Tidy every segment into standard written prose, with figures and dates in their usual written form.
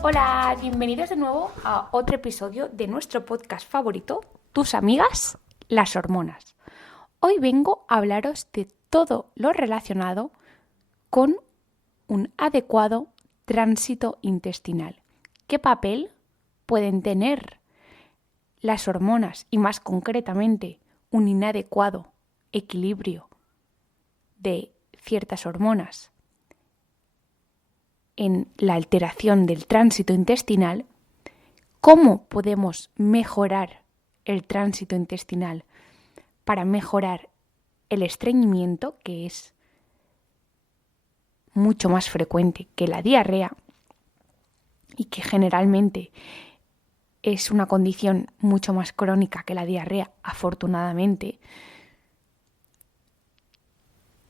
Hola, bienvenidos de nuevo a otro episodio de nuestro podcast favorito, Tus amigas, las hormonas. Hoy vengo a hablaros de todo lo relacionado con un adecuado tránsito intestinal. ¿Qué papel pueden tener las hormonas y más concretamente un inadecuado equilibrio de ciertas hormonas en la alteración del tránsito intestinal? ¿Cómo podemos mejorar el tránsito intestinal para mejorar el estreñimiento, que es mucho más frecuente que la diarrea y que generalmente es una condición mucho más crónica que la diarrea, afortunadamente?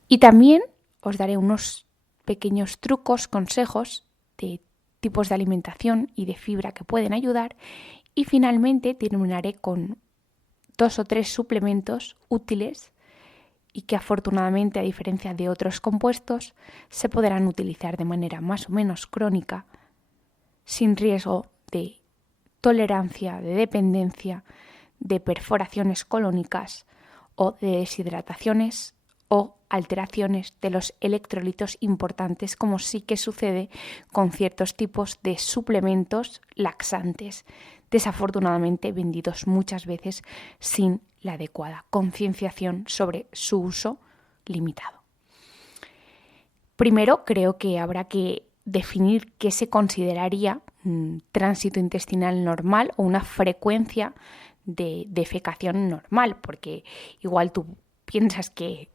Y también os daré unos pequeños trucos, consejos de tipos de alimentación y de fibra que pueden ayudar. Y finalmente terminaré con 2 o 3 suplementos útiles y que afortunadamente, a diferencia de otros compuestos, se podrán utilizar de manera más o menos crónica, sin riesgo de tolerancia, de dependencia, de perforaciones colónicas o de deshidrataciones o alteraciones de los electrolitos importantes, como sí que sucede con ciertos tipos de suplementos laxantes, desafortunadamente vendidos muchas veces sin la adecuada concienciación sobre su uso limitado. Primero, creo que habrá que definir qué se consideraría un tránsito intestinal normal o una frecuencia de defecación normal, porque igual tú piensas que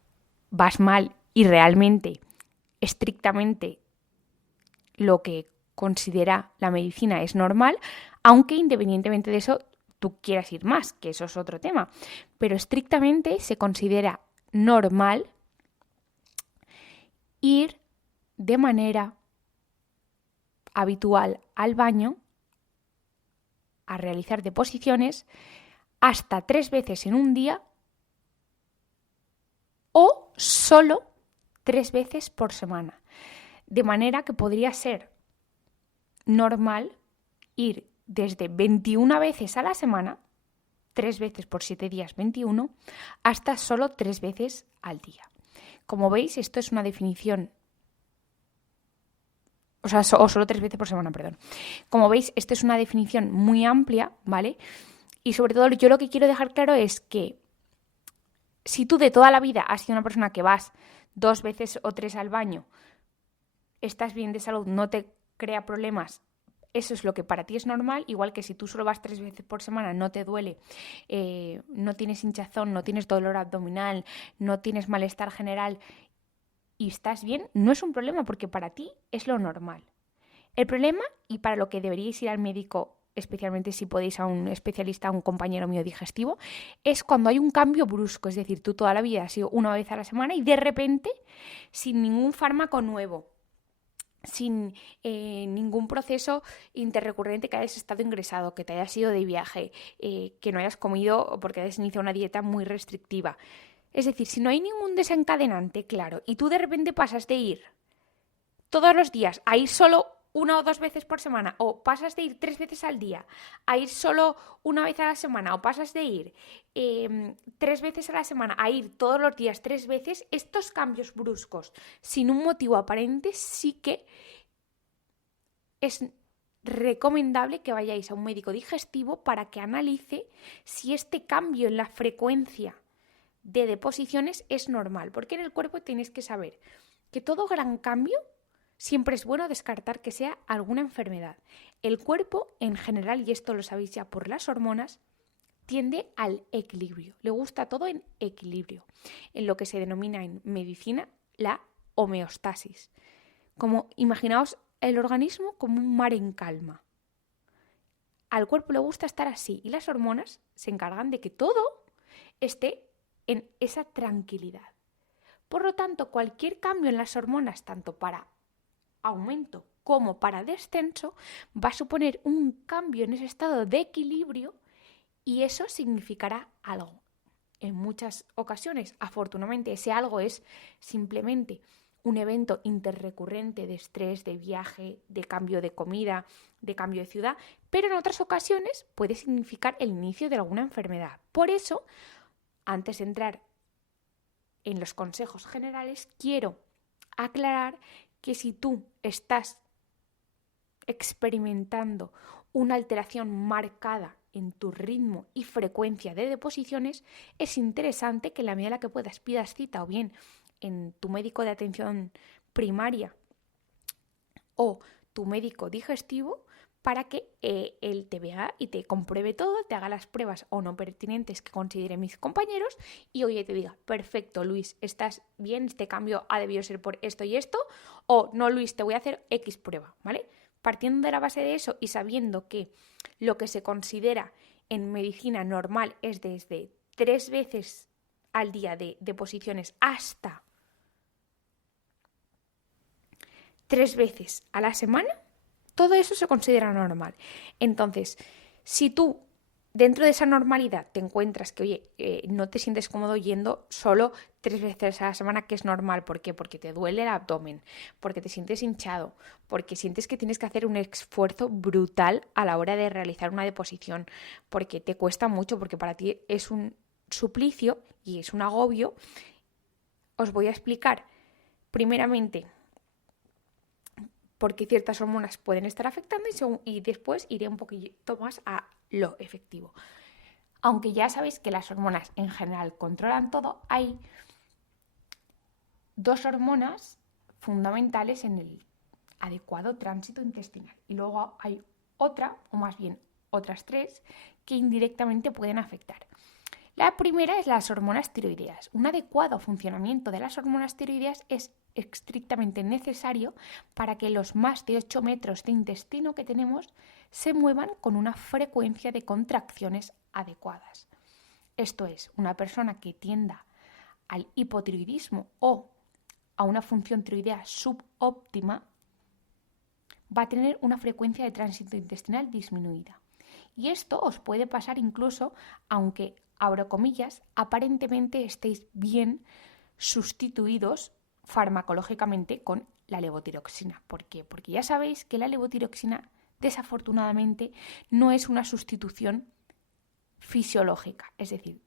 vas mal y realmente, estrictamente, lo que considera la medicina es normal, aunque independientemente de eso tú quieras ir más, que eso es otro tema. Pero estrictamente se considera normal ir de manera habitual al baño a realizar deposiciones hasta 3 veces en un día o solo 3 veces por semana. De manera que podría ser normal ir desde 21 veces a la semana, 3 veces por 7 días, 21, hasta solo 3 veces al día. Como veis, esto es una definición, o solo 3 veces por semana, perdón. Como veis, esto es una definición muy amplia, ¿vale? Y sobre todo yo lo que quiero dejar claro es que si tú de toda la vida has sido una persona que vas 2 veces o 3 al baño, estás bien de salud, no te crea problemas, eso es lo que para ti es normal, igual que si tú solo vas 3 veces por semana, no te duele, no tienes hinchazón, no tienes dolor abdominal, no tienes malestar general y estás bien, no es un problema porque para ti es lo normal. El problema, y para lo que deberíais ir al médico, especialmente si podéis a un especialista, a un compañero mío digestivo, es cuando hay un cambio brusco, es decir, tú toda la vida has sido una vez a la semana y de repente, sin ningún fármaco nuevo, sin ningún proceso interrecurrente que hayas estado ingresado, que te hayas ido de viaje, que no hayas comido porque hayas iniciado una dieta muy restrictiva. Es decir, si no hay ningún desencadenante claro y tú de repente pasas de ir todos los días a ir solo 1 o 2 veces por semana, o pasas de ir 3 veces al día a ir solo una vez a la semana, o pasas de ir 3 veces a la semana a ir todos los días 3 veces, estos cambios bruscos sin un motivo aparente sí que es recomendable que vayáis a un médico digestivo para que analice si este cambio en la frecuencia de deposiciones es normal, porque en el cuerpo tenéis que saber que todo gran cambio siempre es bueno descartar que sea alguna enfermedad. El cuerpo en general, y esto lo sabéis ya por las hormonas, tiende al equilibrio. Le gusta todo en equilibrio, en lo que se denomina en medicina la homeostasis. Como imaginaos el organismo como un mar en calma. Al cuerpo le gusta estar así y las hormonas se encargan de que todo esté en esa tranquilidad. Por lo tanto, cualquier cambio en las hormonas, tanto para aumento como para descenso, va a suponer un cambio en ese estado de equilibrio y eso significará algo. En muchas ocasiones, afortunadamente, ese algo es simplemente un evento interrecurrente de estrés, de viaje, de cambio de comida, de cambio de ciudad, pero en otras ocasiones puede significar el inicio de alguna enfermedad. Por eso, antes de entrar en los consejos generales, quiero aclarar que si tú estás experimentando una alteración marcada en tu ritmo y frecuencia de deposiciones, es interesante que en la medida en la que puedas pidas cita o bien en tu médico de atención primaria o tu médico digestivo para que él te vea y te compruebe todo, te haga las pruebas o no pertinentes que consideren mis compañeros y oye, te diga, perfecto Luis, estás bien, este cambio ha debido ser por esto y esto, o no Luis, te voy a hacer X prueba, ¿vale? Partiendo de la base de eso y sabiendo que lo que se considera en medicina normal es desde 3 veces al día de deposiciones hasta 3 veces a la semana, todo eso se considera normal. Entonces, si tú dentro de esa normalidad te encuentras que, oye, no te sientes cómodo yendo solo 3 veces a la semana, que es normal. ¿Por qué? Porque te duele el abdomen, porque te sientes hinchado, porque sientes que tienes que hacer un esfuerzo brutal a la hora de realizar una deposición, porque te cuesta mucho, porque para ti es un suplicio y es un agobio. Os voy a explicar primeramente porque ciertas hormonas pueden estar afectando y después iré un poquito más a lo efectivo. Aunque ya sabéis que las hormonas en general controlan todo, hay 2 hormonas fundamentales en el adecuado tránsito intestinal. Y luego hay otra, o más bien otras 3, que indirectamente pueden afectar. La primera es las hormonas tiroideas. Un adecuado funcionamiento de las hormonas tiroideas es estrictamente necesario para que los más de 8 metros de intestino que tenemos se muevan con una frecuencia de contracciones adecuadas. Esto es, una persona que tienda al hipotiroidismo o a una función tiroidea subóptima va a tener una frecuencia de tránsito intestinal disminuida. Y esto os puede pasar incluso aunque, abro comillas, aparentemente estéis bien sustituidos farmacológicamente con la levotiroxina. ¿Por qué? Porque ya sabéis que la levotiroxina, desafortunadamente, no es una sustitución fisiológica. Es decir,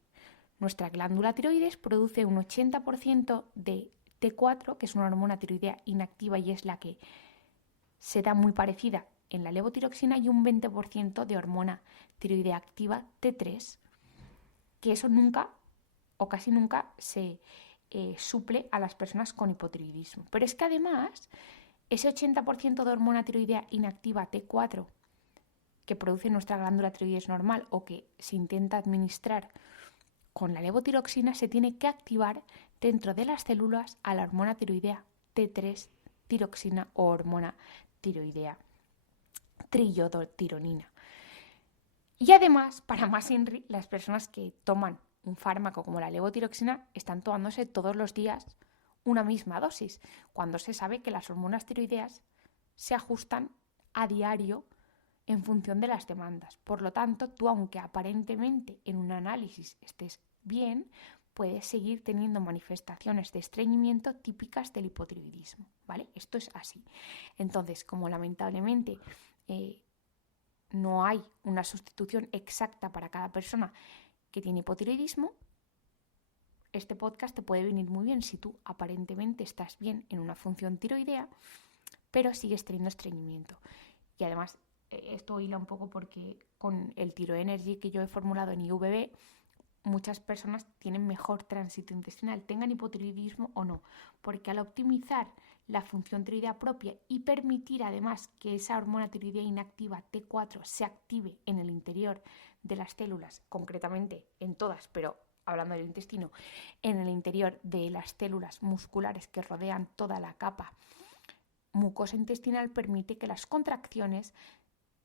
nuestra glándula tiroides produce un 80% de T4, que es una hormona tiroidea inactiva y es la que se da muy parecida en la levotiroxina, y un 20% de hormona tiroidea activa T3, que eso nunca o casi nunca se suple a las personas con hipotiroidismo. Pero es que además, ese 80% de hormona tiroidea inactiva T4 que produce nuestra glándula tiroides normal o que se intenta administrar con la levotiroxina, se tiene que activar dentro de las células a la hormona tiroidea T3 tiroxina o hormona tiroidea triiodotironina. Y además, para más INRI, las personas que toman un fármaco como la levotiroxina están tomándose todos los días una misma dosis, cuando se sabe que las hormonas tiroideas se ajustan a diario en función de las demandas. Por lo tanto, tú, aunque aparentemente en un análisis estés bien, puedes seguir teniendo manifestaciones de estreñimiento típicas del hipotiroidismo, ¿vale? Esto es así. Entonces, como lamentablemente no hay una sustitución exacta para cada persona que tiene hipotiroidismo, este podcast te puede venir muy bien si tú aparentemente estás bien en una función tiroidea, pero sigues teniendo estreñimiento. Y además, esto hila un poco porque con el TiroEnergy que yo he formulado en IVB, muchas personas tienen mejor tránsito intestinal, tengan hipotiroidismo o no, porque al optimizar la función tiroidea propia y permitir además que esa hormona tiroidea inactiva T4 se active en el interior de las células, concretamente en todas, pero hablando del intestino, en el interior de las células musculares que rodean toda la capa mucosa intestinal, permite que las contracciones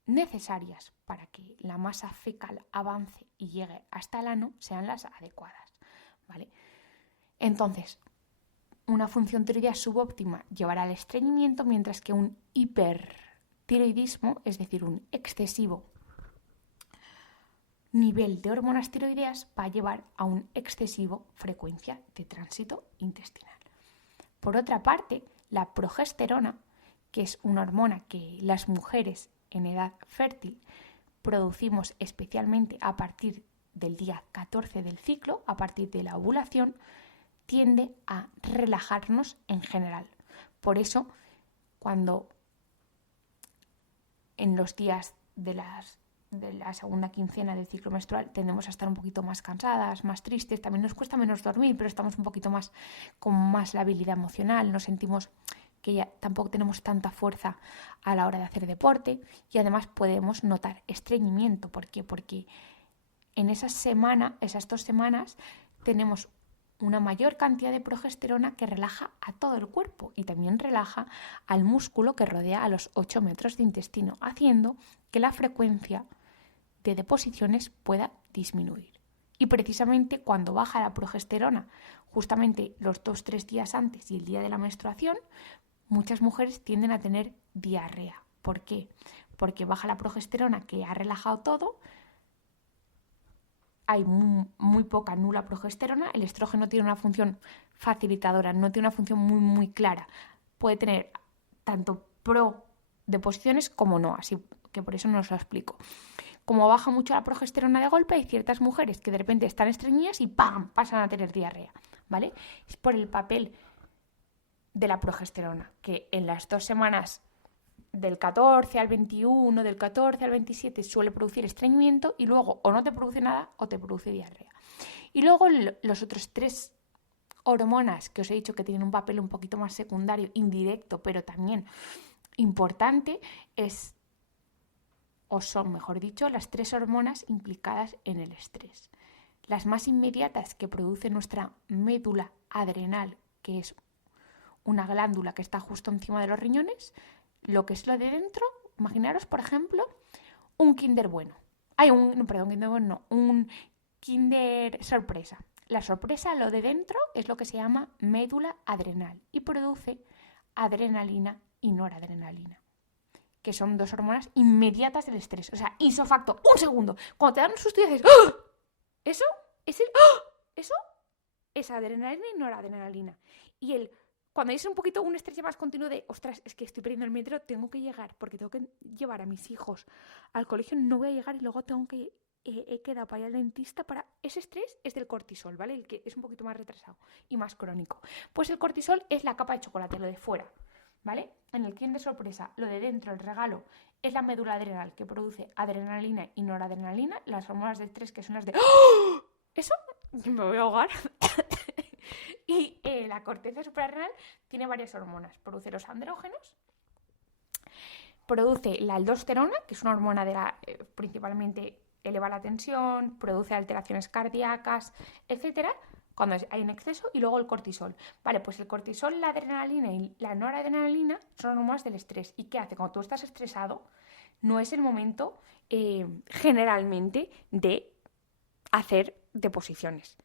necesarias para que la masa fecal avance y llegue hasta el ano sean las adecuadas, ¿vale? Entonces, una función tiroidea subóptima llevará al estreñimiento, mientras que un hipertiroidismo, es decir, un excesivo nivel de hormonas tiroideas, va a llevar a una excesiva frecuencia de tránsito intestinal. Por otra parte, la progesterona, que es una hormona que las mujeres en edad fértil producimos especialmente a partir del día 14 del ciclo, a partir de la ovulación, tiende a relajarnos en general. Por eso, cuando en los días de la segunda quincena del ciclo menstrual tendemos a estar un poquito más cansadas, más tristes, también nos cuesta menos dormir, pero estamos un poquito más con más labilidad emocional, nos sentimos que ya tampoco tenemos tanta fuerza a la hora de hacer deporte y además podemos notar estreñimiento. ¿Por qué? Porque en esas 2 semanas, tenemos una mayor cantidad de progesterona que relaja a todo el cuerpo y también relaja al músculo que rodea a los 8 metros de intestino, haciendo que la frecuencia de deposiciones pueda disminuir. Y precisamente cuando baja la progesterona, justamente los 2-3 días antes y el día de la menstruación, muchas mujeres tienden a tener diarrea. ¿Por qué? Porque baja la progesterona que ha relajado todo, hay muy poca, nula progesterona, el estrógeno tiene una función facilitadora, no tiene una función muy clara. Puede tener tanto pro deposiciones como no, así que por eso no os lo explico. Como baja mucho la progesterona de golpe, hay ciertas mujeres que de repente están estreñidas y ¡pam!, pasan a tener diarrea, ¿vale? Es por el papel de la progesterona, que en las 2 semanas del 14 al 21, del 14 al 27 suele producir estreñimiento y luego o no te produce nada o te produce diarrea. Y luego los otros 3 hormonas que os he dicho que tienen un papel un poquito más secundario, indirecto, pero también importante, son, mejor dicho, las 3 hormonas implicadas en el estrés. Las más inmediatas que produce nuestra médula adrenal, que es una glándula que está justo encima de los riñones, lo que es lo de dentro, imaginaros, por ejemplo, un Kinder bueno. Un Kinder sorpresa. La sorpresa, lo de dentro, es lo que se llama médula adrenal y produce adrenalina y noradrenalina, que son 2 hormonas inmediatas del estrés. O sea, isofacto, un segundo. Cuando te dan un susto y dices, ¡oh! Eso es eso es adrenalina y noradrenalina. Y cuando es un estrés más continuo de, ostras, es que estoy perdiendo el metro, tengo que llegar, porque tengo que llevar a mis hijos al colegio, no voy a llegar y luego he quedado para ir al dentista. Ese estrés es del cortisol, ¿vale? El que es un poquito más retrasado y más crónico. Pues el cortisol es la capa de chocolate, lo de fuera, ¿vale? En el Kinder sorpresa, lo de dentro, el regalo, es la médula adrenal que produce adrenalina y noradrenalina, las hormonas de estrés que son las de ¡oh! ¿Eso? Me voy a ahogar. Y la corteza suprarrenal tiene varias hormonas. Produce los andrógenos, produce la aldosterona, que es una hormona principalmente eleva la tensión, produce alteraciones cardíacas, etcétera, cuando hay en exceso, y luego el cortisol. Vale, pues el cortisol, la adrenalina y la noradrenalina son hormonas del estrés. ¿Y qué hace? Cuando tú estás estresado, no es el momento generalmente de hacer deposiciones.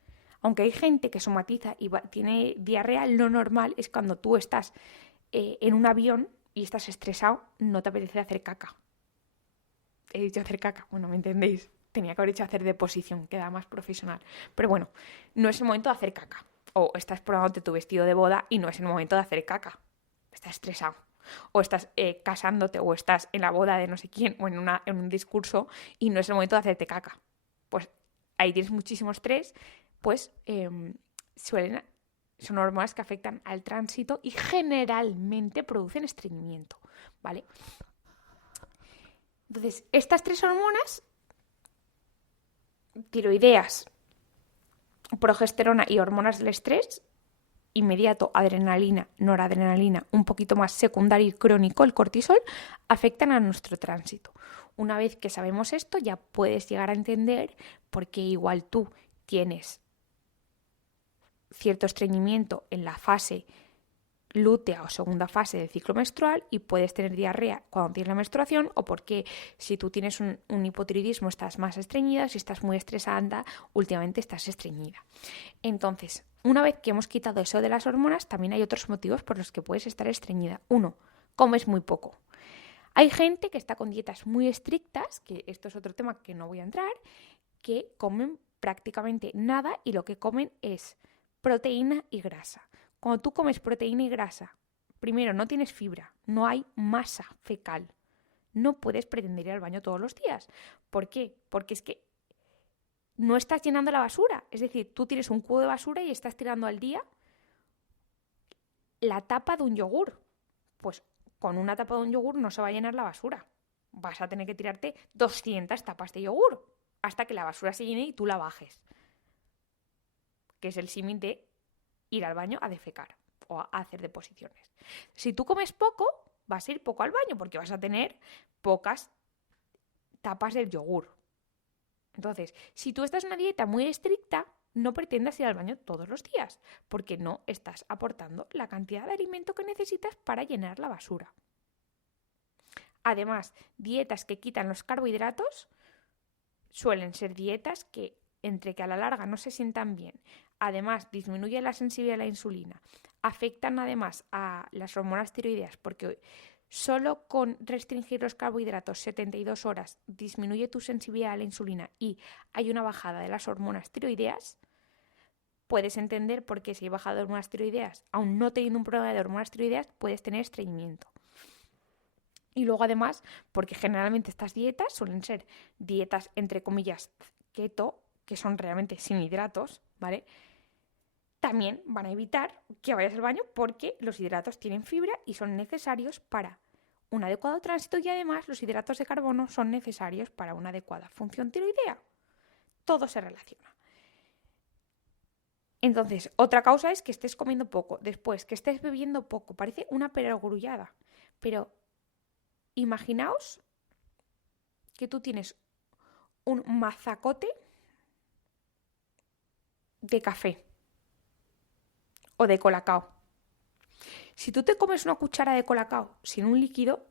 Aunque hay gente que somatiza y tiene diarrea, lo normal es cuando tú estás en un avión y estás estresado, no te apetece hacer caca. He dicho hacer caca, bueno, ¿me entendéis? Tenía que haber dicho hacer deposición, queda más profesional. Pero bueno, no es el momento de hacer caca. O estás probándote tu vestido de boda y no es el momento de hacer caca. Estás estresado. O estás casándote o estás en la boda de no sé quién o en un discurso y no es el momento de hacerte caca. Pues ahí tienes muchísimo estrés, pues son hormonas que afectan al tránsito y generalmente producen estreñimiento, ¿vale? Entonces, estas 3 hormonas, tiroideas, progesterona y hormonas del estrés, inmediato, adrenalina, noradrenalina, un poquito más secundario y crónico, el cortisol, afectan a nuestro tránsito. Una vez que sabemos esto, ya puedes llegar a entender por qué igual tú tienes cierto estreñimiento en la fase lútea o segunda fase del ciclo menstrual y puedes tener diarrea cuando tienes la menstruación, o porque si tú tienes un hipotiroidismo estás más estreñida, si estás muy estresada, últimamente estás estreñida. Entonces, una vez que hemos quitado eso de las hormonas, también hay otros motivos por los que puedes estar estreñida. 1, comes muy poco. Hay gente que está con dietas muy estrictas, que esto es otro tema que no voy a entrar, que comen prácticamente nada y lo que comen es proteína y grasa. cuando tú comes proteína y grasa, primero, no tienes fibra, no hay masa fecal. No puedes pretender ir al baño todos los días. ¿Por qué? Porque es que no estás llenando la basura. Es decir, tú tienes un cubo de basura y estás tirando al día la tapa de un yogur. Pues con una tapa de un yogur no se va a llenar la basura. Vas a tener que tirarte 200 tapas de yogur hasta que la basura se llene y tú la bajes. Que es el símil de ir al baño a defecar o a hacer deposiciones. Si tú comes poco, vas a ir poco al baño porque vas a tener pocas tapas del yogur. Entonces, si tú estás en una dieta muy estricta, no pretendas ir al baño todos los días, porque no estás aportando la cantidad de alimento que necesitas para llenar la basura. Además, dietas que quitan los carbohidratos suelen ser dietas que, entre que a la larga no se sientan bien, además disminuye la sensibilidad a la insulina, afectan además a las hormonas tiroideas, porque solo con restringir los carbohidratos 72 horas disminuye tu sensibilidad a la insulina y hay una bajada de las hormonas tiroideas, puedes entender por qué si hay bajada de hormonas tiroideas, aún no teniendo un problema de hormonas tiroideas, puedes tener estreñimiento. Y luego además, porque generalmente estas dietas suelen ser dietas entre comillas keto, que son realmente sin hidratos, ¿vale? También van a evitar que vayas al baño porque los hidratos tienen fibra y son necesarios para un adecuado tránsito y además los hidratos de carbono son necesarios para una adecuada función tiroidea. Todo se relaciona. Entonces, otra causa es que estés comiendo poco, después que estés bebiendo poco. Parece una perogrullada, pero imaginaos que tú tienes un mazacote de café o de colacao. Si tú te comes una cuchara de colacao sin un líquido,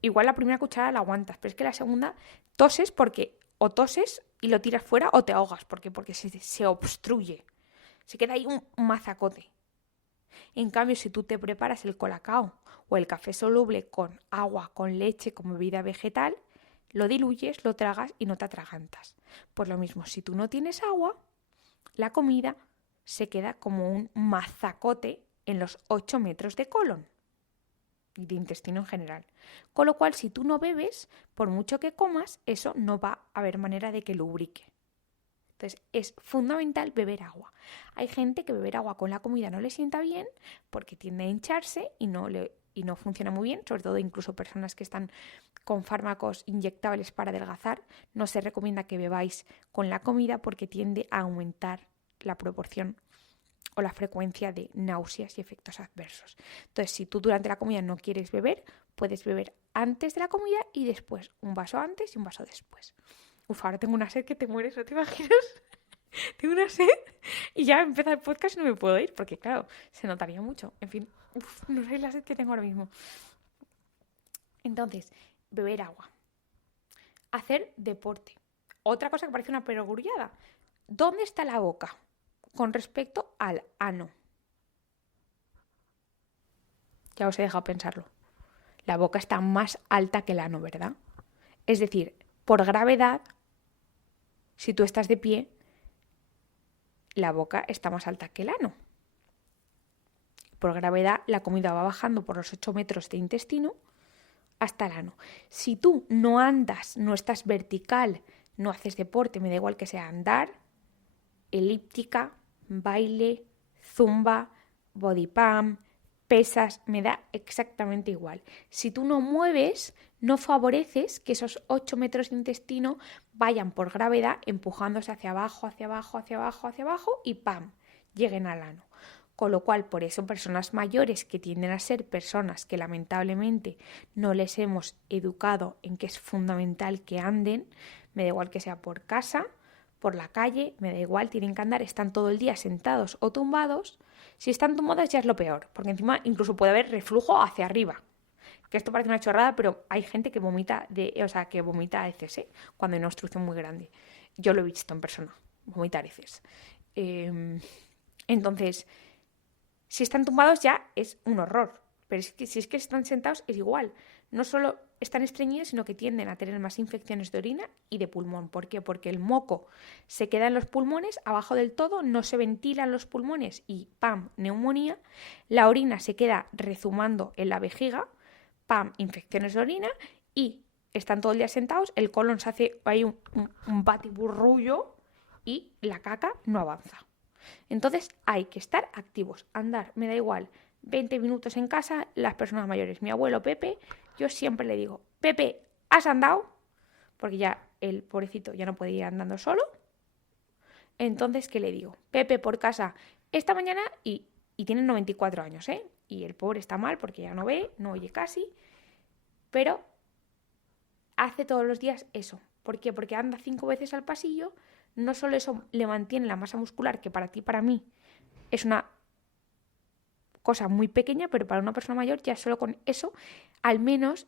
igual la primera cuchara la aguantas, pero es que la segunda toses porque o toses y lo tiras fuera o te ahogas, porque se obstruye. Se queda ahí un mazacote. En cambio, si tú te preparas el colacao o el café soluble con agua, con leche, como bebida vegetal, lo diluyes, lo tragas y no te atragantas. Pues lo mismo, si tú no tienes agua, la comida se queda como un mazacote en los 8 metros de colon y de intestino en general. Con lo cual, si tú no bebes, por mucho que comas, eso no va a haber manera de que lubrique. Entonces, es fundamental beber agua. Hay gente que beber agua con la comida no le sienta bien porque tiende a hincharse y no funciona muy bien, sobre todo incluso personas que están con fármacos inyectables para adelgazar. No se recomienda que bebáis con la comida porque tiende a aumentar la proporción o la frecuencia de náuseas y efectos adversos. Entonces, si tú durante la comida no quieres beber, puedes beber antes de la comida y después, un vaso antes y un vaso después. Uf, ahora tengo una sed que te mueres, ¿no te imaginas? Tengo una sed y ya empieza el podcast y no me puedo ir porque, claro, se notaría mucho. En fin, no sé la sed que tengo ahora mismo. Entonces, beber agua. Hacer deporte. Otra cosa que parece una perogrullada. ¿Dónde está la boca con respecto al ano? Ya os he dejado pensarlo. La boca está más alta que el ano, ¿verdad? Es decir, por gravedad, si tú estás de pie, la boca está más alta que el ano. Por gravedad, la comida va bajando por los 8 metros de intestino hasta el ano. Si tú no andas, no estás vertical, no haces deporte, me da igual que sea andar, elíptica, baile, zumba, body pump, pesas, me da exactamente igual. Si tú no mueves, no favoreces que esos 8 metros de intestino vayan por gravedad empujándose hacia abajo, hacia abajo, hacia abajo, hacia abajo y ¡pam!, lleguen al ano. Con lo cual, por eso personas mayores que tienden a ser personas que lamentablemente no les hemos educado en que es fundamental que anden, me da igual que sea por casa, por la calle, me da igual, tienen que andar, están todo el día sentados o tumbados. Si están tumbados ya es lo peor, porque encima incluso puede haber reflujo hacia arriba. Que esto parece una chorrada, pero hay gente que vomita que vomita heces, cuando hay una obstrucción muy grande. Yo lo he visto en persona, vomitar heces. Entonces, si están tumbados ya es un horror, pero si es que están sentados es igual. No solo están estreñidos, sino que tienden a tener más infecciones de orina y de pulmón. ¿Por qué? Porque el moco se queda en los pulmones, abajo del todo, no se ventilan los pulmones y ¡pam! Neumonía. La orina se queda rezumando en la vejiga, ¡pam! Infecciones de orina y están todo el día sentados, el colon se hace ahí un batiburrullo y la caca no avanza. Entonces hay que estar activos, andar, me da igual, 20 minutos en casa, las personas mayores. Mi abuelo Pepe, yo siempre le digo, Pepe, ¿has andado? Porque ya el pobrecito ya no puede ir andando solo. Entonces, ¿qué le digo? Pepe por casa esta mañana y tiene 94 años, ¿eh? Y el pobre está mal porque ya no ve, no oye casi, pero hace todos los días eso. ¿Por qué? Porque anda 5 veces al pasillo. No solo eso le mantiene la masa muscular, que para ti, para mí, es una cosa muy pequeña, pero para una persona mayor ya solo con eso, al menos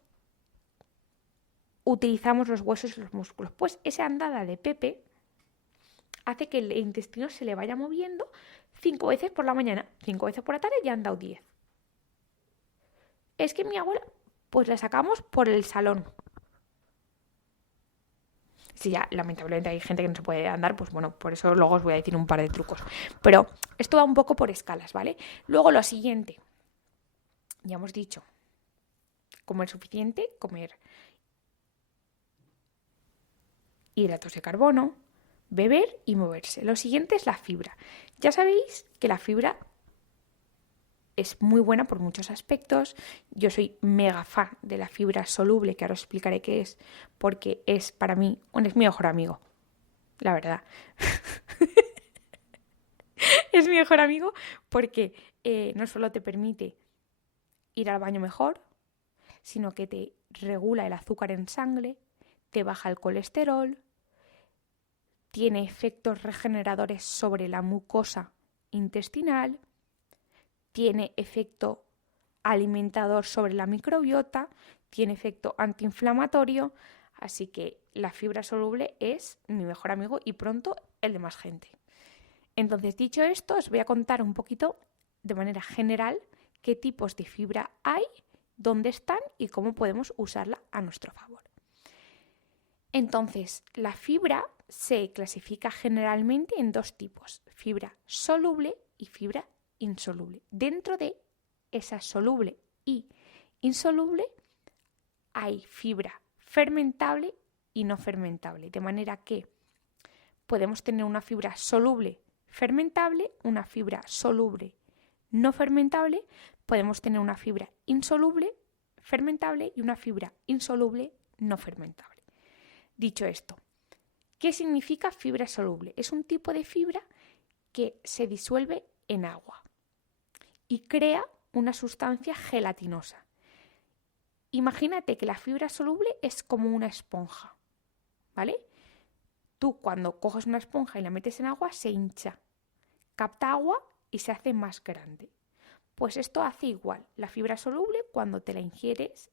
utilizamos los huesos y los músculos. Pues esa andada de Pepe hace que el intestino se le vaya moviendo 5 veces por la mañana, 5 veces por la tarde y ya han dado 10. Es que mi abuela, pues la sacamos por el salón. Si ya lamentablemente hay gente que no se puede andar, pues bueno, por eso luego os voy a decir un par de trucos. Pero esto va un poco por escalas, ¿vale? Luego lo siguiente, ya hemos dicho, comer suficiente, comer hidratos de carbono, beber y moverse. Lo siguiente es la fibra. Ya sabéis que la fibra es muy buena por muchos aspectos. Yo soy mega fan de la fibra soluble, que ahora os explicaré qué es, porque es para mí, es mi mejor amigo, la verdad. Es mi mejor amigo porque no solo te permite ir al baño mejor, sino que te regula el azúcar en sangre, te baja el colesterol, tiene efectos regeneradores sobre la mucosa intestinal, tiene efecto alimentador sobre la microbiota, tiene efecto antiinflamatorio, así que la fibra soluble es mi mejor amigo y pronto el de más gente. Entonces, dicho esto, os voy a contar un poquito de manera general qué tipos de fibra hay, dónde están y cómo podemos usarla a nuestro favor. Entonces, la fibra se clasifica generalmente en 2 tipos, fibra soluble y fibra insoluble. Dentro de esa soluble y insoluble hay fibra fermentable y no fermentable, de manera que podemos tener una fibra soluble fermentable, una fibra soluble no fermentable, podemos tener una fibra insoluble fermentable y una fibra insoluble no fermentable. Dicho esto, ¿qué significa fibra soluble? Es un tipo de fibra que se disuelve en agua y crea una sustancia gelatinosa. Imagínate que la fibra soluble es como una esponja, ¿vale? Tú cuando coges una esponja y la metes en agua se hincha, capta agua y se hace más grande. Pues esto hace igual. La fibra soluble cuando te la ingieres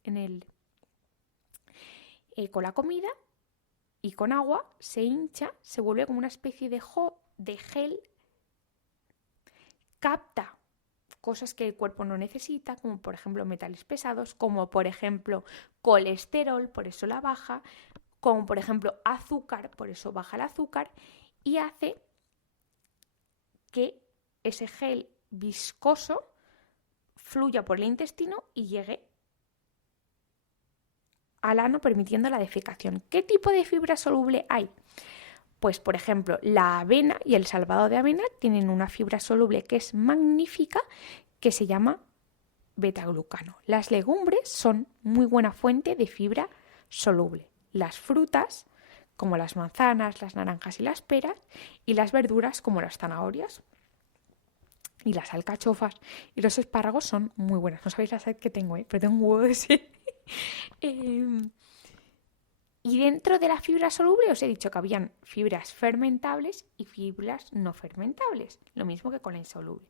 con la comida y con agua se hincha, se vuelve como una especie de gel, capta cosas que el cuerpo no necesita, como por ejemplo metales pesados, como por ejemplo colesterol, por eso la baja, como por ejemplo azúcar, por eso baja el azúcar, y hace que ese gel viscoso fluya por el intestino y llegue al ano permitiendo la defecación. ¿Qué tipo de fibra soluble hay? Pues por ejemplo la avena y el salvado de avena tienen una fibra soluble que es magnífica que se llama betaglucano. Las legumbres son muy buena fuente de fibra soluble. Las frutas como las manzanas, las naranjas y las peras, y las verduras como las zanahorias y las alcachofas y los espárragos son muy buenas. No sabéis la sed que tengo, pero tengo un huevo de sed. Y dentro de la fibra soluble os he dicho que habían fibras fermentables y fibras no fermentables, lo mismo que con la insoluble.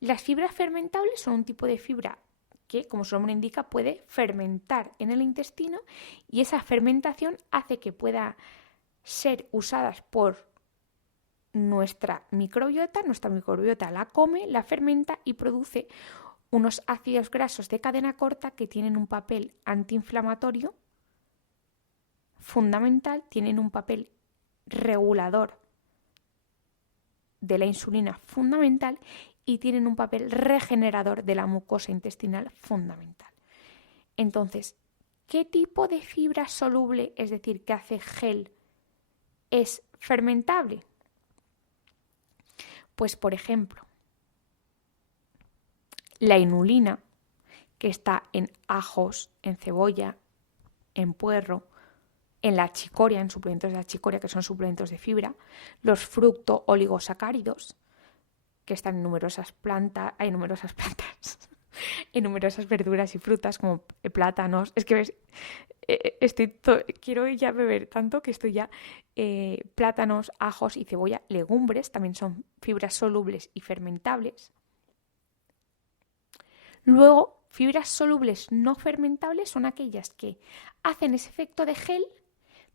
Las fibras fermentables son un tipo de fibra que, como su nombre indica, puede fermentar en el intestino y esa fermentación hace que pueda ser usadas por nuestra microbiota la come, la fermenta y produce unos ácidos grasos de cadena corta que tienen un papel antiinflamatorio fundamental, tienen un papel regulador de la insulina fundamental y tienen un papel regenerador de la mucosa intestinal fundamental. Entonces, ¿qué tipo de fibra soluble, es decir, que hace gel, es fermentable? Pues, por ejemplo, la inulina, que está en ajos, en cebolla, en puerro, en la chicoria, en suplementos de la chicoria, que son suplementos de fibra, los fructooligosacáridos, que están en numerosas plantas, en numerosas verduras y frutas como plátanos. Es que ves, quiero ya beber tanto que estoy ya plátanos, ajos y cebolla, legumbres, también son fibras solubles y fermentables. Luego, fibras solubles no fermentables son aquellas que hacen ese efecto de gel,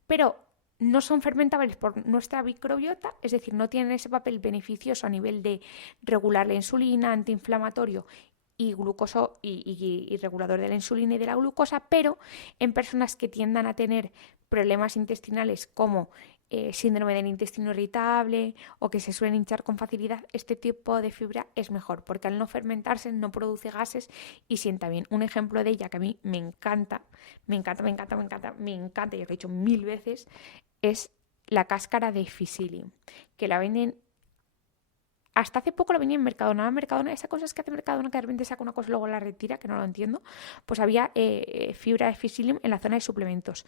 pero no son fermentables por nuestra microbiota, es decir, no tienen ese papel beneficioso a nivel de regular la insulina, antiinflamatorio y glucoso y regulador de la insulina y de la glucosa, pero en personas que tiendan a tener problemas intestinales como síndrome del intestino irritable o que se suelen hinchar con facilidad, este tipo de fibra es mejor porque al no fermentarse no produce gases y sienta bien. Un ejemplo de ella que a mí me encanta, y os lo he dicho 1000 veces, es la cáscara de Psyllium, que la venden. Hasta hace poco la vendía en Mercadona. Esa cosa es que hace Mercadona que de repente saca una cosa y luego la retira, que no lo entiendo. Pues había fibra de Psyllium en la zona de suplementos.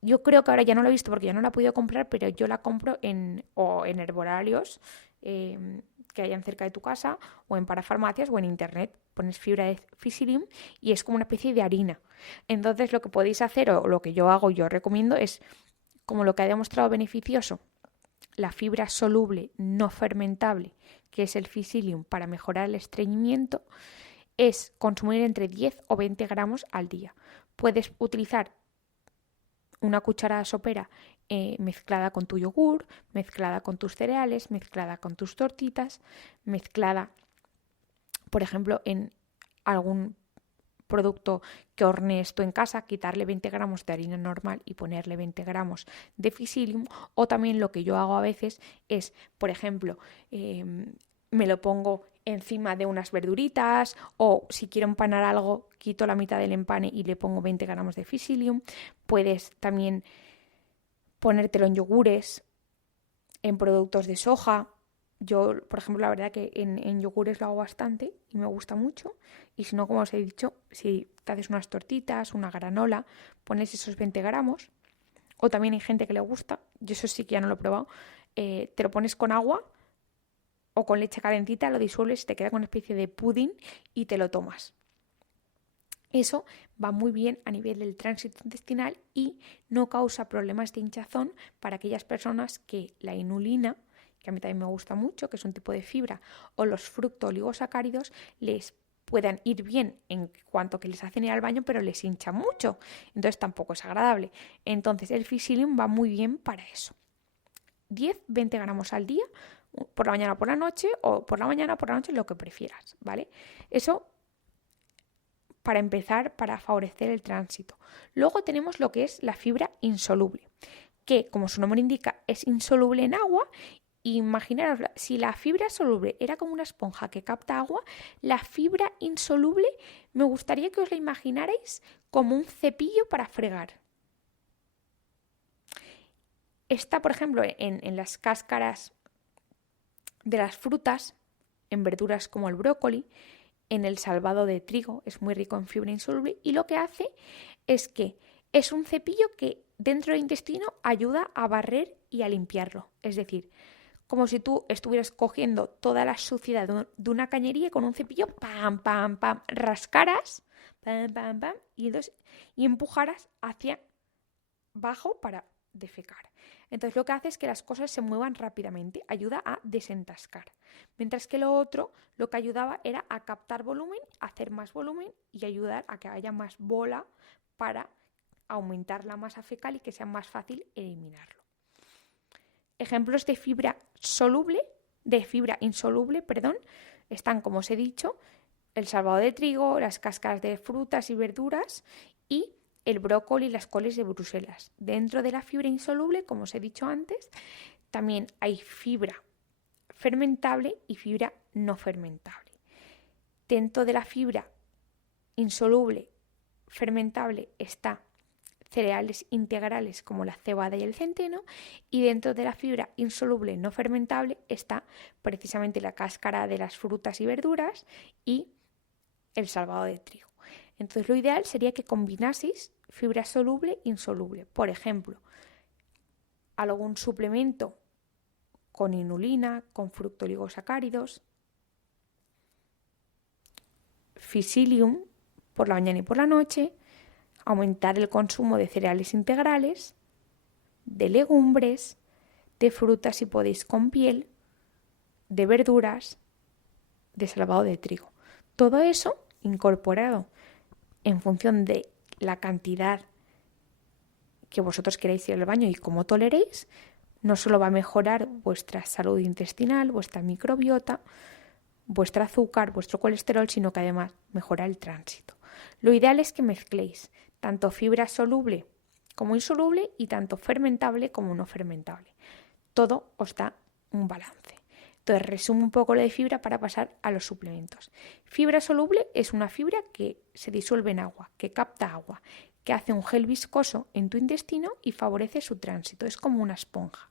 Yo creo que ahora ya no lo he visto porque ya no la he podido comprar, pero yo la compro en herbolarios que hayan cerca de tu casa, o en parafarmacias o en internet. Pones fibra de Psyllium y es como una especie de harina. Entonces lo que podéis hacer, o lo que yo hago y yo recomiendo, es como lo que ha demostrado beneficioso la fibra soluble no fermentable, que es el Psyllium, para mejorar el estreñimiento, es consumir entre 10 o 20 gramos al día. Puedes utilizar una cucharada sopera mezclada con tu yogur, mezclada con tus cereales, mezclada con tus tortitas, mezclada, por ejemplo, en algún producto que hornees tú en casa, quitarle 20 gramos de harina normal y ponerle 20 gramos de Psyllium. O también lo que yo hago a veces es, por ejemplo, me lo pongo encima de unas verduritas, o si quiero empanar algo, quito la mitad del empane y le pongo 20 gramos de Psyllium. Puedes también ponértelo en yogures, en productos de soja. Yo, por ejemplo, la verdad que en yogures lo hago bastante y me gusta mucho. Y si no, como os he dicho, si te haces unas tortitas, una granola, pones esos 20 gramos. O también hay gente que le gusta, yo eso sí que ya no lo he probado, te lo pones con agua o con leche calentita, lo disuelves, te queda con una especie de pudding y te lo tomas. Eso va muy bien a nivel del tránsito intestinal y no causa problemas de hinchazón para aquellas personas que la inulina, que a mí también me gusta mucho, que es un tipo de fibra, o los fructooligosacáridos les puedan ir bien en cuanto que les hacen ir al baño, pero les hincha mucho. Entonces tampoco es agradable. Entonces el Psyllium va muy bien para eso. 10-20 gramos al día, por la mañana o por la noche, o por la mañana o por la noche, lo que prefieras, ¿vale? Eso para empezar, para favorecer el tránsito. Luego tenemos lo que es la fibra insoluble, que como su nombre indica es insoluble en agua. Imaginaros, si la fibra soluble era como una esponja que capta agua, la fibra insoluble me gustaría que os la imaginarais como un cepillo para fregar. Está, por ejemplo, en las cáscaras de las frutas, en verduras como el brócoli, en el salvado de trigo, es muy rico en fibra insoluble, y lo que hace es que es un cepillo que dentro del intestino ayuda a barrer y a limpiarlo. Es decir, como si tú estuvieras cogiendo toda la suciedad de una cañería con un cepillo, pam, pam, pam, rascaras, pam, pam, pam, y empujaras hacia abajo para defecar. Entonces lo que hace es que las cosas se muevan rápidamente, ayuda a desentascar. Mientras que lo otro, lo que ayudaba era a captar volumen, hacer más volumen y ayudar a que haya más bola para aumentar la masa fecal y que sea más fácil eliminarlo. Ejemplos de fibra insoluble, están, como os he dicho, el salvado de trigo, las cáscaras de frutas y verduras y el brócoli y las coles de Bruselas. Dentro de la fibra insoluble, como os he dicho antes, también hay fibra fermentable y fibra no fermentable. Dentro de la fibra insoluble fermentable está cereales integrales como la cebada y el centeno, y dentro de la fibra insoluble no fermentable está precisamente la cáscara de las frutas y verduras y el salvado de trigo. Entonces lo ideal sería que combinaseis fibra soluble e insoluble. Por ejemplo, algún suplemento con inulina, con fructooligosacáridos, Psyllium por la mañana y por la noche, aumentar el consumo de cereales integrales, de legumbres, de frutas si podéis con piel, de verduras, de salvado de trigo. Todo eso incorporado en función de la cantidad que vosotros queráis ir al baño y cómo toleréis, no solo va a mejorar vuestra salud intestinal, vuestra microbiota, vuestro azúcar, vuestro colesterol, sino que además mejora el tránsito. Lo ideal es que mezcléis tanto fibra soluble como insoluble y tanto fermentable como no fermentable. Todo os da un balance. Entonces resumo un poco lo de fibra para pasar a los suplementos. Fibra soluble es una fibra que se disuelve en agua, que capta agua, que hace un gel viscoso en tu intestino y favorece su tránsito. Es como una esponja.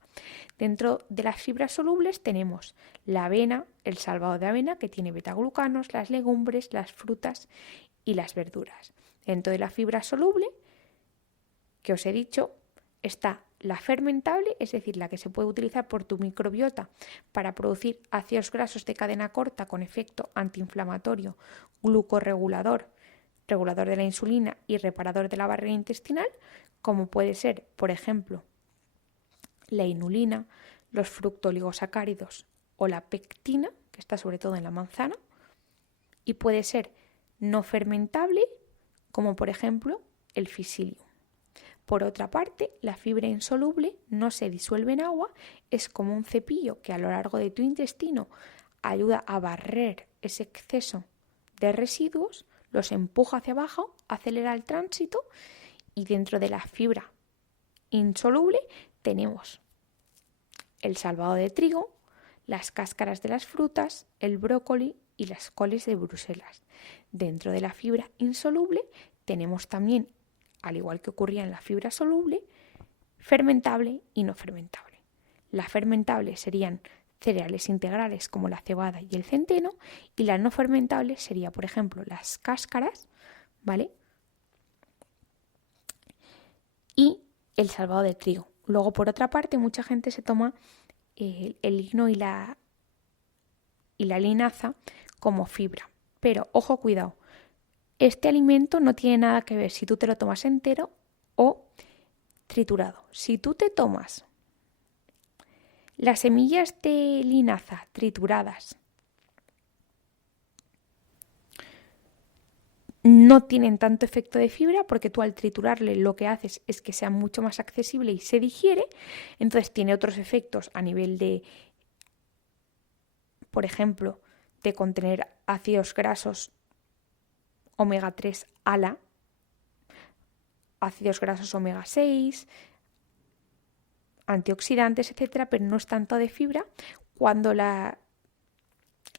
Dentro de las fibras solubles tenemos la avena, el salvado de avena, que tiene betaglucanos, las legumbres, las frutas y las verduras. Dentro de la fibra soluble, que os he dicho, está la fermentable, es decir, la que se puede utilizar por tu microbiota para producir ácidos grasos de cadena corta con efecto antiinflamatorio, glucorregulador, regulador de la insulina y reparador de la barrera intestinal, como puede ser, por ejemplo, la inulina, los fructooligosacáridos o la pectina, que está sobre todo en la manzana, y puede ser no fermentable, como por ejemplo el Psyllium. Por otra parte, la fibra insoluble no se disuelve en agua, es como un cepillo que a lo largo de tu intestino ayuda a barrer ese exceso de residuos, los empuja hacia abajo, acelera el tránsito, y dentro de la fibra insoluble tenemos el salvado de trigo, las cáscaras de las frutas, el brócoli y las coles de Bruselas. Dentro de la fibra insoluble tenemos también, al igual que ocurría en la fibra soluble, fermentable y no fermentable. La fermentable serían cereales integrales como la cebada y el centeno, y la no fermentable sería, por ejemplo, las cáscaras, ¿vale? Y el salvado de trigo. Luego, por otra parte, mucha gente se toma el lino y la linaza como fibra. Pero, ojo, cuidado, este alimento no tiene nada que ver si tú te lo tomas entero o triturado. Si tú te tomas las semillas de linaza trituradas, no tienen tanto efecto de fibra porque tú al triturarle lo que haces es que sea mucho más accesible y se digiere. Entonces tiene otros efectos a nivel de, por ejemplo, de contener ácidos grasos omega 3 ALA, ácidos grasos omega 6, antioxidantes, etcétera, pero no es tanto de fibra. Cuando las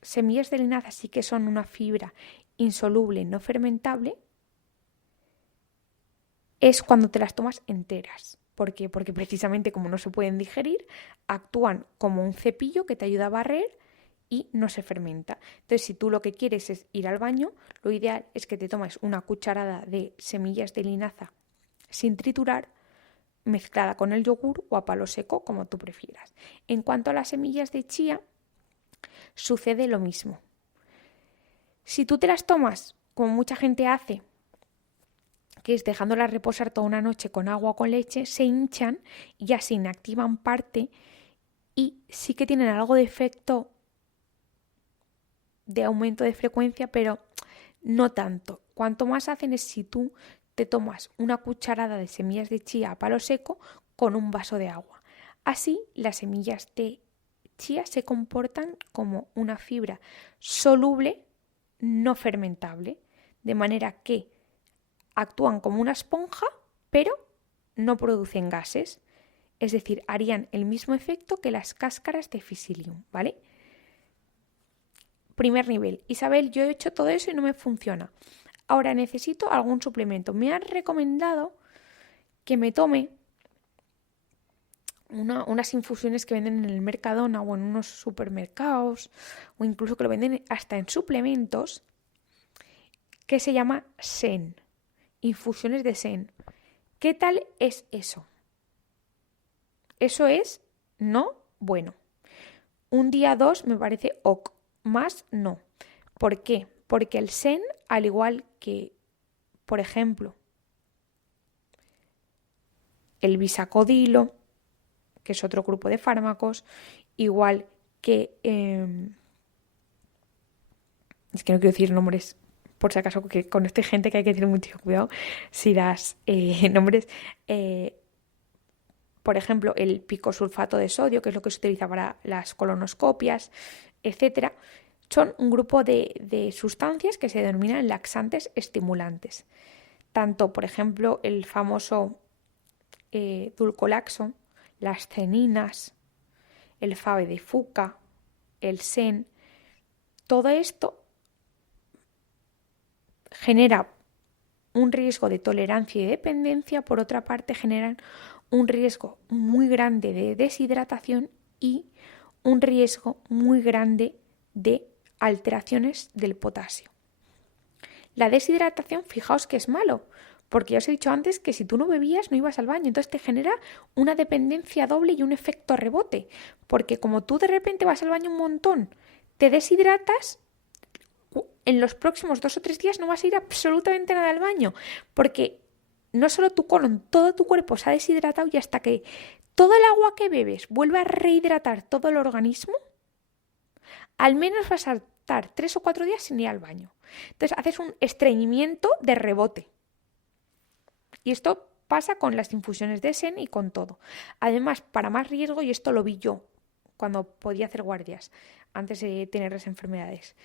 semillas de linaza sí que son una fibra insoluble, no fermentable, es cuando te las tomas enteras. ¿Por qué? Porque precisamente como no se pueden digerir, actúan como un cepillo que te ayuda a barrer y no se fermenta. Entonces, si tú lo que quieres es ir al baño, lo ideal es que te tomes una cucharada de semillas de linaza sin triturar, mezclada con el yogur o a palo seco, como tú prefieras. En cuanto a las semillas de chía, sucede lo mismo. Si tú te las tomas, como mucha gente hace, que es dejándolas reposar toda una noche con agua o con leche, se hinchan y ya se inactivan parte y sí que tienen algo de efecto de aumento de frecuencia, pero no tanto. Cuanto más hacen es si tú te tomas una cucharada de semillas de chía a palo seco con un vaso de agua. Así, las semillas de chía se comportan como una fibra soluble, no fermentable, de manera que actúan como una esponja, pero no producen gases. Es decir, harían el mismo efecto que las cáscaras de Psyllium, ¿vale? Primer nivel. Isabel, yo he hecho todo eso y no me funciona. Ahora necesito algún suplemento. Me han recomendado que me tome unas infusiones que venden en el Mercadona o en unos supermercados, o incluso que lo venden hasta en suplementos, que se llama SEN, infusiones de SEN. ¿Qué tal es eso? Eso es no bueno. Un día 2 me parece ok, más no. ¿Por qué? Porque el SEN, al igual que, por ejemplo, el bisacodilo, que es otro grupo de fármacos, igual que... es que no quiero decir nombres, por si acaso, que con esta gente que hay que tener mucho cuidado si das nombres. Por ejemplo, el picosulfato de sodio, que es lo que se utiliza para las colonoscopias, etcétera, son un grupo de sustancias que se denominan laxantes estimulantes. Tanto, por ejemplo, el famoso dulcolaxo, las ceninas, el Fave de Fuca, el SEN, todo esto genera un riesgo de tolerancia y dependencia, por otra parte generan un riesgo muy grande de deshidratación y un riesgo muy grande de alteraciones del potasio. La deshidratación, fijaos que es malo, porque ya os he dicho antes que si tú no bebías no ibas al baño, entonces te genera una dependencia doble y un efecto rebote, porque como tú de repente vas al baño un montón, te deshidratas, en los próximos 2 o 3 días no vas a ir absolutamente nada al baño, porque no solo tu colon, todo tu cuerpo se ha deshidratado y hasta que todo el agua que bebes vuelve a rehidratar todo el organismo, al menos vas a estar 3 o 4 días sin ir al baño. Entonces haces un estreñimiento de rebote. Y esto pasa con las infusiones de SEN y con todo. Además, para más riesgo, y esto lo vi yo cuando podía hacer guardias antes de tener las enfermedades,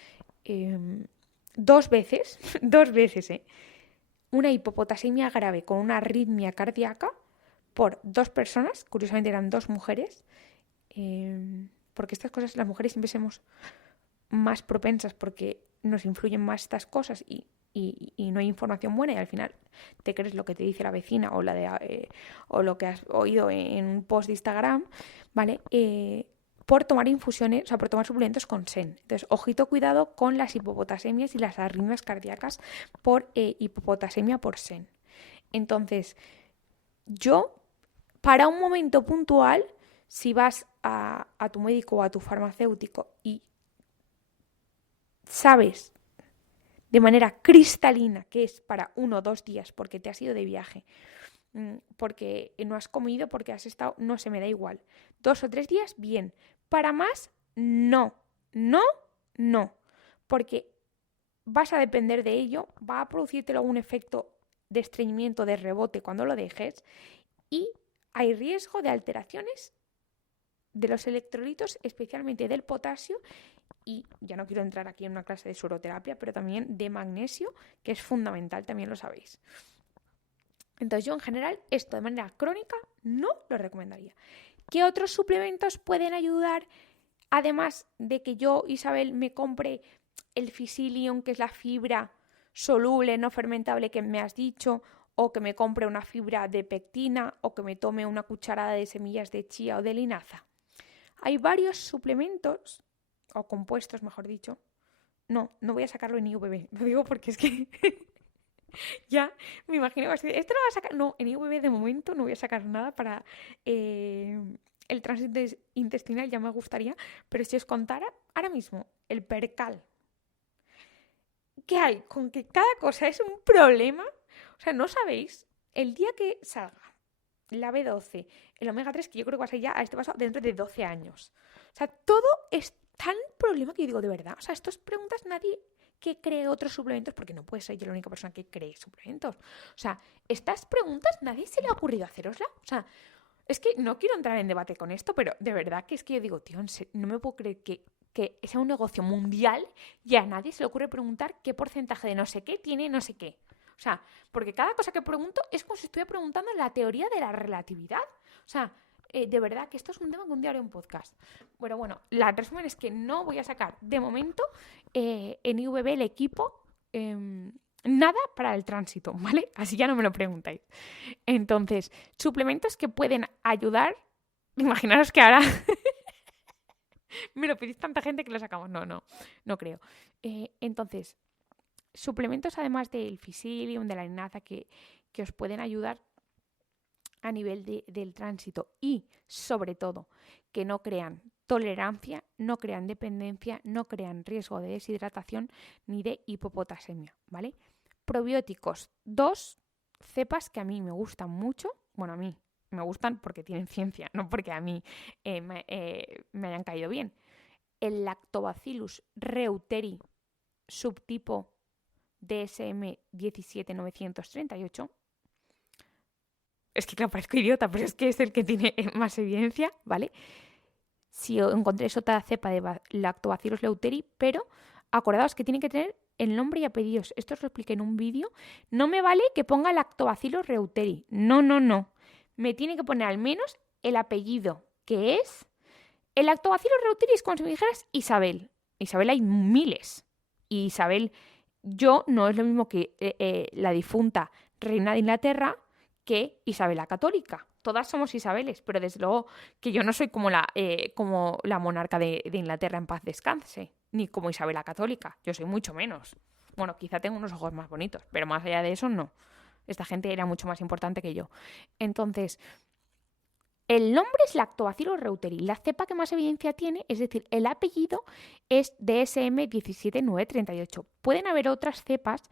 2 veces, una hipopotasemia grave con una arritmia cardíaca por 2 personas, curiosamente eran 2 mujeres, porque estas cosas las mujeres siempre somos más propensas porque nos influyen más estas cosas y no hay información buena y al final te crees lo que te dice la vecina o o lo que has oído en un post de Instagram, ¿vale? Por tomar infusiones, o sea, por tomar suplementos con SEN. Entonces, ojito, cuidado con las hipopotasemias y las arritmias cardíacas por hipopotasemia por SEN. Entonces, yo, para un momento puntual, si vas a tu médico o a tu farmacéutico y sabes de manera cristalina que es para 1 o 2 días porque te has ido de viaje, porque no has comido, porque has estado, no se me da igual. 2 o 3 días, bien. Para más, no, porque vas a depender de ello, va a producirte algún efecto de estreñimiento, de rebote cuando lo dejes y hay riesgo de alteraciones de los electrolitos, especialmente del potasio, y ya no quiero entrar aquí en una clase de sueroterapia, pero también de magnesio, que es fundamental, también lo sabéis. Entonces yo en general esto de manera crónica no lo recomendaría. ¿Qué otros suplementos pueden ayudar? Además de que yo, Isabel, me compre el Psyllium, que es la fibra soluble, no fermentable que me has dicho, o que me compre una fibra de pectina, o que me tome una cucharada de semillas de chía o de linaza. Hay varios suplementos, o compuestos, mejor dicho. No voy a sacarlo en IUPB, lo digo porque es que ya me imagino que esto lo va a sacar. No, en IUPB de momento no voy a sacar nada para el tránsito intestinal, ya me gustaría, pero si os contara ahora mismo el percal, ¿qué hay? Con que cada cosa es un problema. O sea, no sabéis, el día que salga la B12, el omega 3, que yo creo que va a ser ya a este paso dentro de 12 años. O sea, todo es tan problema que yo digo, de verdad. O sea, estas preguntas nadie que cree otros suplementos, porque no puede ser yo la única persona que cree suplementos. O sea, estas preguntas nadie se le ha ocurrido hacerosla. O sea, es que no quiero entrar en debate con esto, pero de verdad que es que yo digo, tío, no me puedo creer que que sea un negocio mundial y a nadie se le ocurre preguntar qué porcentaje de no sé qué tiene no sé qué. O sea, porque cada cosa que pregunto es como si estuviera preguntando la teoría de la relatividad. O sea, de verdad que esto es un tema que un día haré un podcast. Bueno, el resumen es que no voy a sacar de momento en IVB el equipo nada para el tránsito, ¿vale? Así ya no me lo preguntáis. Entonces, suplementos que pueden ayudar. Imaginaros que ahora me lo pedís tanta gente que lo sacamos. No creo. Entonces, suplementos además del Fisilium, de la linaza, que os pueden ayudar a nivel del tránsito y, sobre todo, que no crean tolerancia, no crean dependencia, no crean riesgo de deshidratación ni de hipopotasemia, ¿vale? Probióticos, 2 cepas que a mí me gustan mucho. Bueno, a mí me gustan porque tienen ciencia, no porque a mí me hayan caído bien. El Lactobacillus reuteri, subtipo DSM 17938. Es que claro, parezco idiota, pero es que es el que tiene más evidencia, ¿vale? Si encontréis otra cepa de Lactobacillus reuteri, pero acordaos que tiene que tener el nombre y apellidos. Esto os lo expliqué en un vídeo. No me vale que ponga Lactobacillus reuteri. No. Me tiene que poner al menos el apellido, que es... El Lactobacillus reuteri es como si me dijeras Isabel. Isabel hay miles. Y Isabel, yo no es lo mismo que la difunta reina de Inglaterra que Isabel la Católica. Todas somos Isabeles, pero desde luego que yo no soy como la monarca de Inglaterra en paz descanse, ni como Isabel la Católica. Yo soy mucho menos. Bueno, quizá tengo unos ojos más bonitos, pero más allá de eso, no. Esta gente era mucho más importante que yo. Entonces, el nombre es Lactobacillus reuteri. La cepa que más evidencia tiene, es decir, el apellido es DSM 17938. Pueden haber otras cepas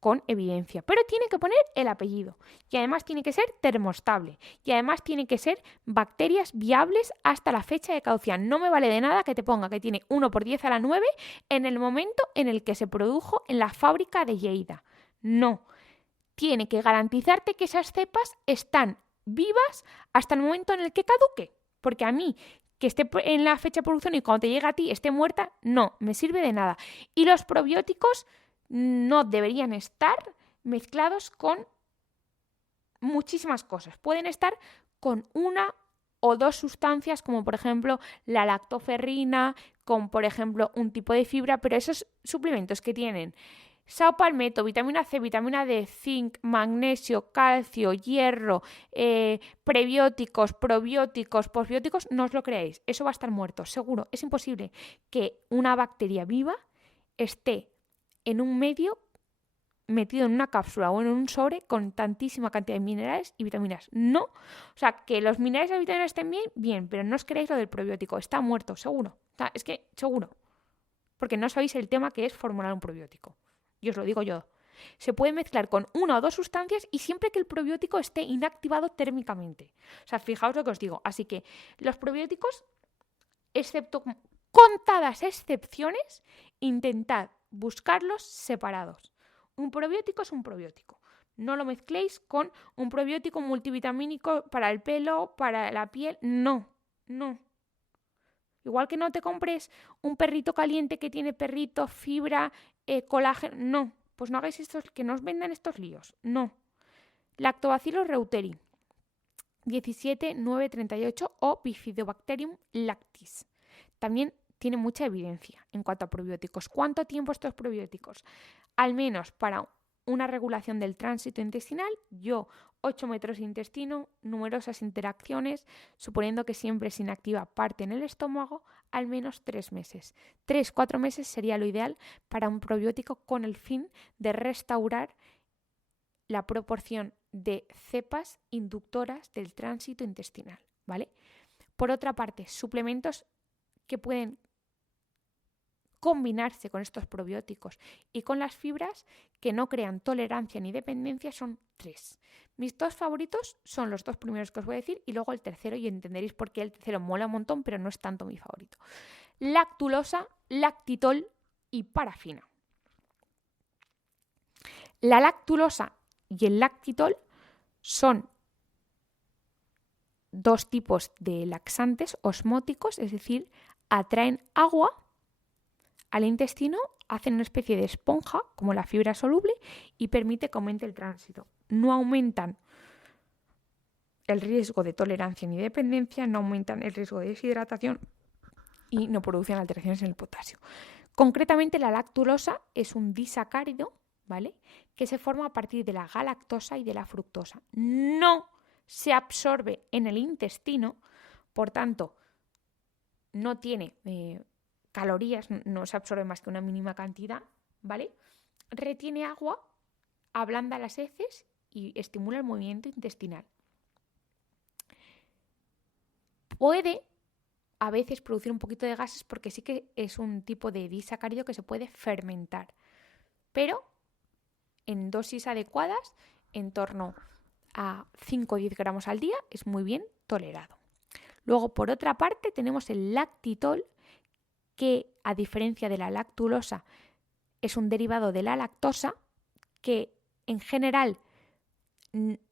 con evidencia, pero tiene que poner el apellido y además tiene que ser termostable y además tiene que ser bacterias viables hasta la fecha de caducidad. No me vale de nada que te ponga que tiene 1 por 10 a la 9 en el momento en el que se produjo en la fábrica de Lleida. No, tiene que garantizarte que esas cepas están vivas hasta el momento en el que caduque, porque a mí que esté en la fecha de producción y cuando te llega a ti esté muerta, no me sirve de nada. Y los probióticos no deberían estar mezclados con muchísimas cosas. Pueden estar con 1 o 2 sustancias, como por ejemplo la lactoferrina, con por ejemplo un tipo de fibra, pero esos suplementos que tienen saopalmeto, vitamina C, vitamina D, zinc, magnesio, calcio, hierro, prebióticos, probióticos, posbióticos, no os lo creáis, eso va a estar muerto, seguro. Es imposible que una bacteria viva esté en un medio metido en una cápsula o en un sobre con tantísima cantidad de minerales y vitaminas. No. O sea, que los minerales y las vitaminas estén bien, pero no os creáis lo del probiótico. Está muerto, seguro. Es que, seguro. Porque no sabéis el tema que es formular un probiótico. Y os lo digo yo. Se puede mezclar con 1 o 2 sustancias y siempre que el probiótico esté inactivado térmicamente. O sea, fijaos lo que os digo. Así que los probióticos, excepto contadas excepciones, intentad buscarlos separados. Un probiótico es un probiótico. No lo mezcléis con un probiótico multivitamínico para el pelo, para la piel. No. Igual que no te compres un perrito caliente que tiene perrito, fibra, colágeno. No. Pues no hagáis estos, que no os vendan estos líos. No. Lactobacillus reuteri 17938 o Bifidobacterium lactis. También tiene mucha evidencia en cuanto a probióticos. ¿Cuánto tiempo estos probióticos? Al menos para una regulación del tránsito intestinal, 8 metros de intestino, numerosas interacciones, suponiendo que siempre se inactiva parte en el estómago, al menos 3 meses. 3-4 meses sería lo ideal para un probiótico con el fin de restaurar la proporción de cepas inductoras del tránsito intestinal, ¿vale? Por otra parte, suplementos que pueden combinarse con estos probióticos y con las fibras que no crean tolerancia ni dependencia son 3. Mis 2 favoritos son los 2 primeros que os voy a decir y luego el tercero, y entenderéis por qué el tercero mola un montón, pero no es tanto mi favorito. Lactulosa, lactitol y parafina. La lactulosa y el lactitol son 2 tipos de laxantes osmóticos, es decir, atraen agua al intestino, hacen una especie de esponja, como la fibra soluble, y permite que aumente el tránsito. No aumentan el riesgo de tolerancia ni dependencia, no aumentan el riesgo de deshidratación y no producen alteraciones en el potasio. Concretamente, la lactulosa es un disacárido, ¿vale?, que se forma a partir de la galactosa y de la fructosa. No se absorbe en el intestino, por tanto, no tiene calorías, no se absorbe más que una mínima cantidad, ¿vale? Retiene agua, ablanda las heces y estimula el movimiento intestinal. Puede a veces producir un poquito de gases porque sí que es un tipo de disacárido que se puede fermentar, pero en dosis adecuadas, en torno a 5 o 10 gramos al día, es muy bien tolerado. Luego, por otra parte, tenemos el lactitol, que a diferencia de la lactulosa es un derivado de la lactosa, que en general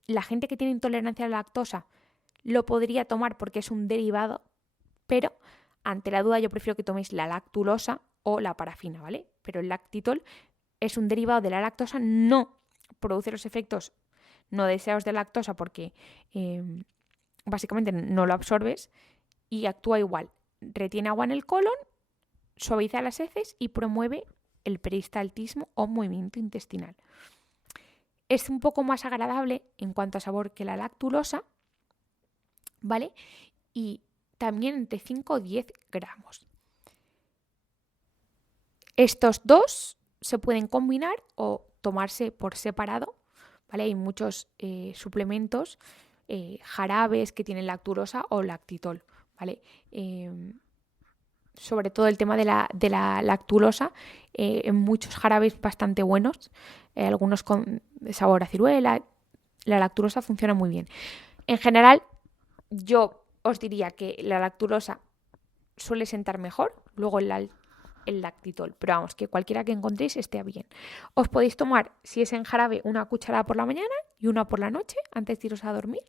la gente que tiene intolerancia a la lactosa lo podría tomar porque es un derivado, pero ante la duda yo prefiero que toméis la lactulosa o la parafina, ¿vale? Pero el lactitol es un derivado de la lactosa, no produce los efectos no deseados de la lactosa porque básicamente no lo absorbes y actúa igual. Retiene agua en el colon, suaviza las heces y promueve el peristaltismo o movimiento intestinal. Es un poco más agradable en cuanto a sabor que la lactulosa, ¿vale? Y también entre 5 o 10 gramos. Estos dos se pueden combinar o tomarse por separado, ¿vale? Hay muchos suplementos, jarabes que tienen lactulosa o lactitol, ¿vale? Sobre todo el tema de la lactulosa, en muchos jarabes bastante buenos, algunos con sabor a ciruela, la lactulosa funciona muy bien. En general, yo os diría que la lactulosa suele sentar mejor, luego el lactitol, pero vamos, que cualquiera que encontréis esté bien. Os podéis tomar, si es en jarabe, una cucharada por la mañana y una por la noche antes de iros a dormir.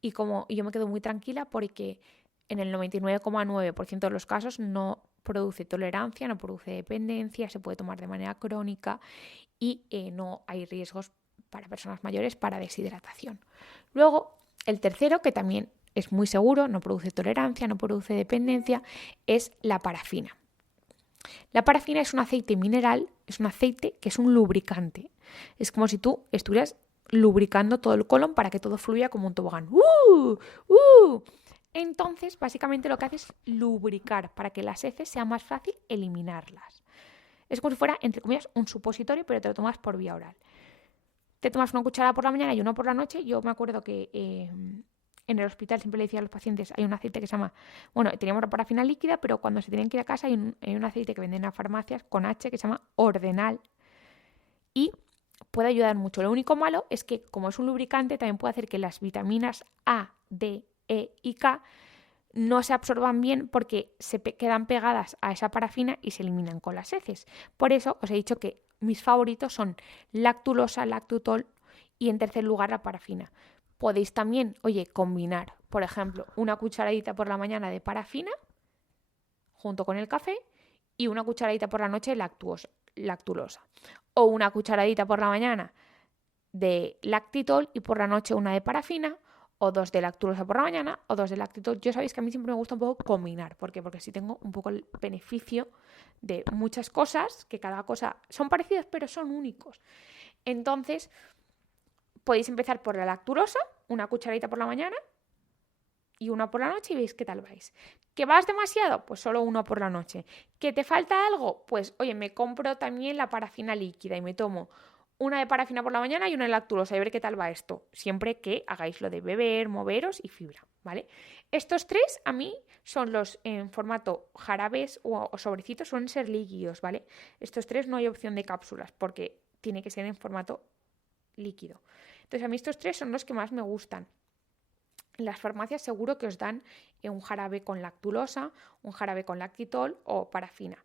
Y yo me quedo muy tranquila porque en el 99,9% de los casos no produce tolerancia, no produce dependencia, se puede tomar de manera crónica y no hay riesgos para personas mayores para deshidratación. Luego, el tercero, que también es muy seguro, no produce tolerancia, no produce dependencia, es la parafina. La parafina es un aceite mineral, es un aceite que es un lubricante. Es como si tú estuvieras lubricando todo el colon para que todo fluya como un tobogán. Entonces, básicamente lo que hace es lubricar para que las heces sea más fácil eliminarlas. Es como si fuera, entre comillas, un supositorio, pero te lo tomas por vía oral. Te tomas una cucharada por la mañana y una por la noche. Yo me acuerdo que en el hospital siempre le decía a los pacientes, hay un aceite que se llama, teníamos la parafina líquida, pero cuando se tienen que ir a casa hay un aceite que venden en las farmacias con H que se llama Ordenal y puede ayudar mucho. Lo único malo es que como es un lubricante también puede hacer que las vitaminas A, D, E y K no se absorban bien porque se quedan pegadas a esa parafina y se eliminan con las heces. Por eso os he dicho que mis favoritos son lactulosa, lactutol y en tercer lugar la parafina. Podéis también, combinar, por ejemplo, una cucharadita por la mañana de parafina junto con el café y una cucharadita por la noche de lactulosa. O una cucharadita por la mañana de lactitol y por la noche una de parafina, o 2 de lactulosa por la mañana, o 2 de lactitol. Yo sabéis que a mí siempre me gusta un poco combinar. ¿Por qué? Porque sí tengo un poco el beneficio de muchas cosas, que cada cosa son parecidas pero son únicos. Entonces, podéis empezar por la lactulosa, una cucharadita por la mañana y una por la noche y veis qué tal vais. ¿Que vas demasiado? Pues solo uno por la noche. ¿Que te falta algo? Pues, me compro también la parafina líquida y me tomo una de parafina por la mañana y una de lactulosa y ver qué tal va esto. Siempre que hagáis lo de beber, moveros y fibra, ¿vale? Estos tres a mí son los en formato jarabes o sobrecitos, suelen ser líquidos, ¿vale? Estos tres no hay opción de cápsulas porque tiene que ser en formato líquido. Entonces a mí estos tres son los que más me gustan. En las farmacias seguro que os dan un jarabe con lactulosa, un jarabe con lactitol o parafina.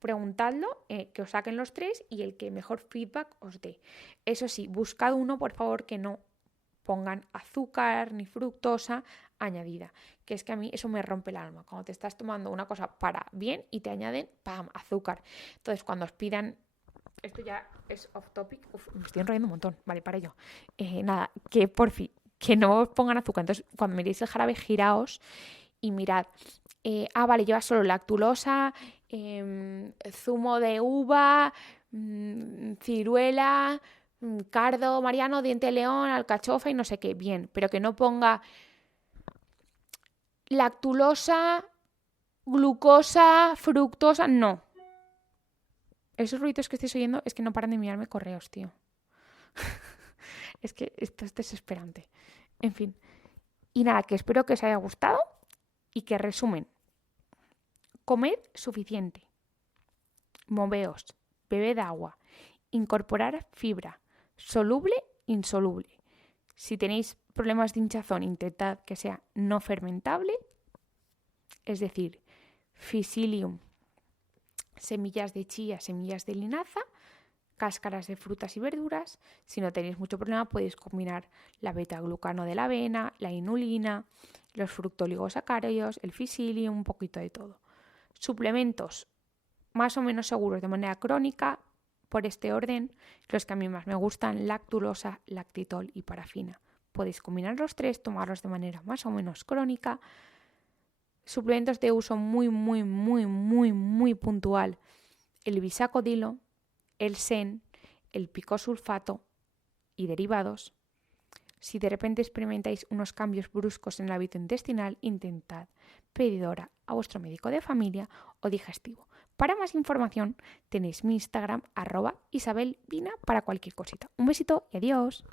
Preguntadlo, que os saquen los tres y el que mejor feedback os dé. Eso sí, buscad uno, por favor, que no pongan azúcar ni fructosa añadida, que es que a mí eso me rompe el alma, cuando te estás tomando una cosa para bien y te añaden, ¡pam!, azúcar. Entonces, cuando os pidan, esto ya es off topic, me estoy enrollando un montón, vale, para ello. Nada, que por fin, que no os pongan azúcar. Entonces, cuando miréis el jarabe, giraos y mirad, vale, lleva solo lactulosa, zumo de uva, ciruela, cardo mariano, diente de león, alcachofa y no sé qué. Bien, pero que no ponga lactulosa, glucosa, fructosa, no. Esos ruidos que estáis oyendo es que no paran de enviarme correos, tío. Es que esto es desesperante. En fin. Y nada, que espero que os haya gustado y que resumen. Comed suficiente. Moveos. Bebed agua. Incorporar fibra. Soluble, insoluble. Si tenéis problemas de hinchazón, intentad que sea no fermentable. Es decir, psyllium, semillas de chía, semillas de linaza, cáscaras de frutas y verduras. Si no tenéis mucho problema, podéis combinar la beta-glucano de la avena, la inulina, los fructooligosacáridos, el psyllium, un poquito de todo. Suplementos más o menos seguros de manera crónica, por este orden, los que a mí más me gustan: lactulosa, lactitol y parafina. Podéis combinar los tres, tomarlos de manera más o menos crónica. Suplementos de uso muy puntual: el bisacodilo, el SEN, el picosulfato y derivados. Si de repente experimentáis unos cambios bruscos en el hábito intestinal, intentad pedir hora a vuestro médico de familia o digestivo. Para más información tenéis mi Instagram @isabelvina para cualquier cosita. Un besito y adiós.